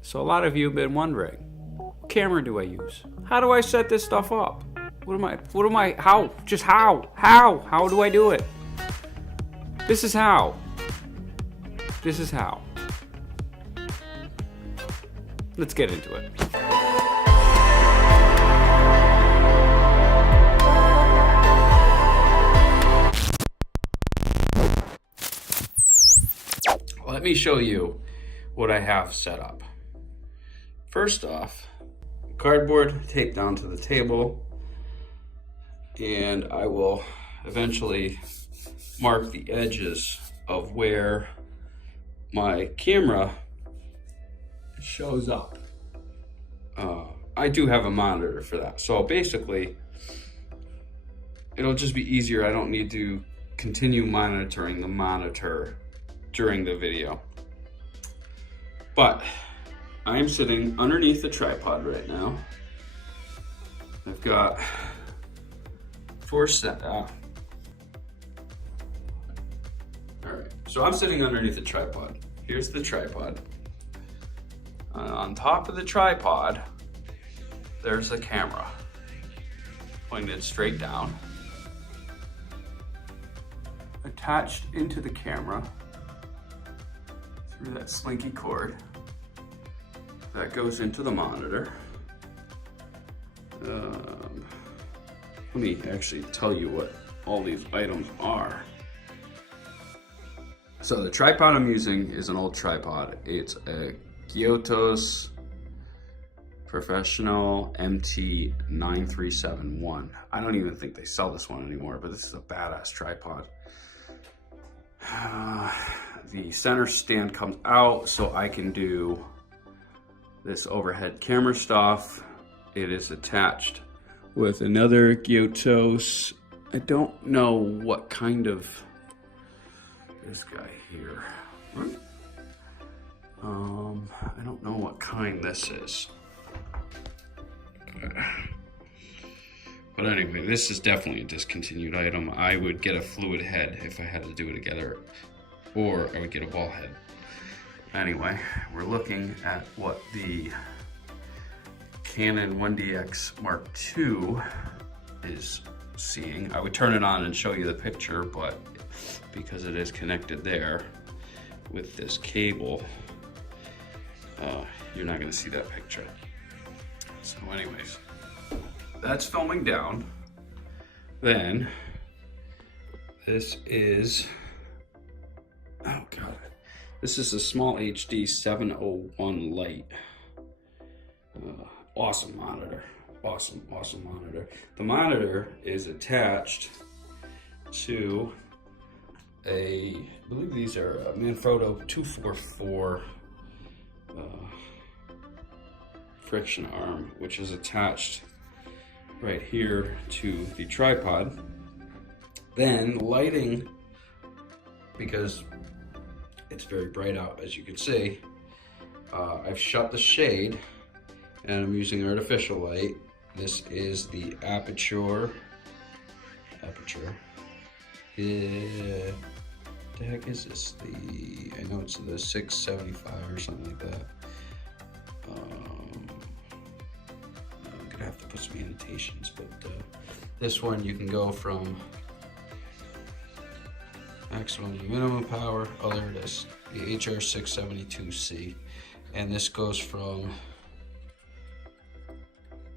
So a lot of you have been wondering, what camera do I use? How do I set this stuff up? How do I do it? This is how. Let's get into it. Let me show you what I have set up. First off, cardboard taped down to the table, and I will eventually mark the edges of where my camera shows up. I do have a monitor for that, so basically it'll just be easier. I don't need to continue monitoring the monitor during the video. But I'm sitting underneath the tripod right now. I've got all right, so I'm sitting underneath the tripod. Here's the tripod. On top of the tripod, there's a camera pointed straight down. Attached into the camera through that slinky cord that goes into the monitor. Let me actually tell you what all these items are. So the tripod I'm using is an old tripod. It's a Gyotos Professional MT9371. I don't even think they sell this one anymore, but this is a badass tripod. The center stand comes out so I can do this overhead camera stuff. It is attached with another Gyotos. I don't know what kind of, this guy here. I don't know what kind this is. But anyway, this is definitely a discontinued item. I would get a fluid head if I had to do it together, or I would get a ball head. Anyway, we're looking at what the Canon 1DX Mark II is seeing. I would turn it on and show you the picture, but because it is connected there with this cable, you're not gonna see that picture. So anyways, that's filming down. Then this is, oh God, this is a small HD 701 light. Awesome monitor, awesome monitor. The monitor is attached to I believe these are a Manfrotto 244 friction arm, which is attached right here to the tripod. Then lighting, because it's very bright out, as you can see, I've shut the shade and I'm using artificial light. This is the aperture. The heck is this? I know it's the 675 or something like that. I'm gonna have to put some annotations, but this one you can go from maximum to minimum power. Oh, there it is, the HR672C, and this goes from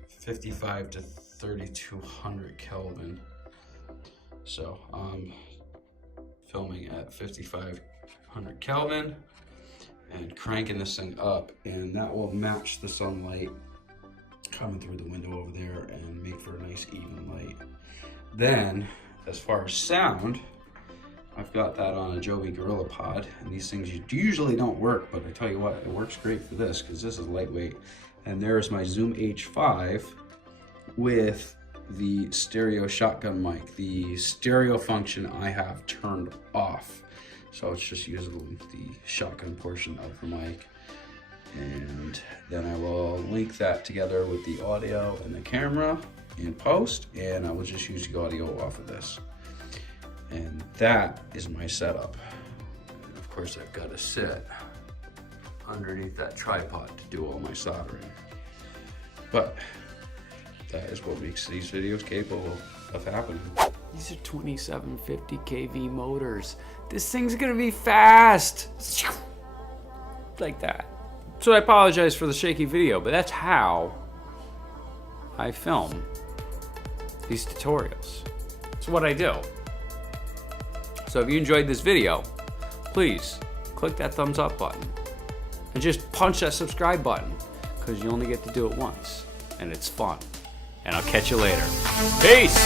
55 to 3200 Kelvin. So I'm filming at 5500 Kelvin and cranking this thing up, and that will match the sunlight coming through the window over there and make for a nice even light. Then, as far as sound, I've got that on a Joby Gorilla Pod, and these things usually don't work, but I tell you what, it works great for this because this is lightweight. And there's my Zoom H5 with the stereo shotgun mic. The stereo function I have turned off, so it's just using the shotgun portion of the mic. And then I will link that together with the audio and the camera in post, and I will just use the audio off of this. And that is my setup. And of course, I've got to sit underneath that tripod to do all my soldering. But that is what makes these videos capable of happening. These are 2750 kV motors. This thing's gonna be fast. Like that. So I apologize for the shaky video, but that's how I film these tutorials. It's what I do. So if you enjoyed this video, please click that thumbs up button and just punch that subscribe button, because you only get to do it once and it's fun. And I'll catch you later. Peace!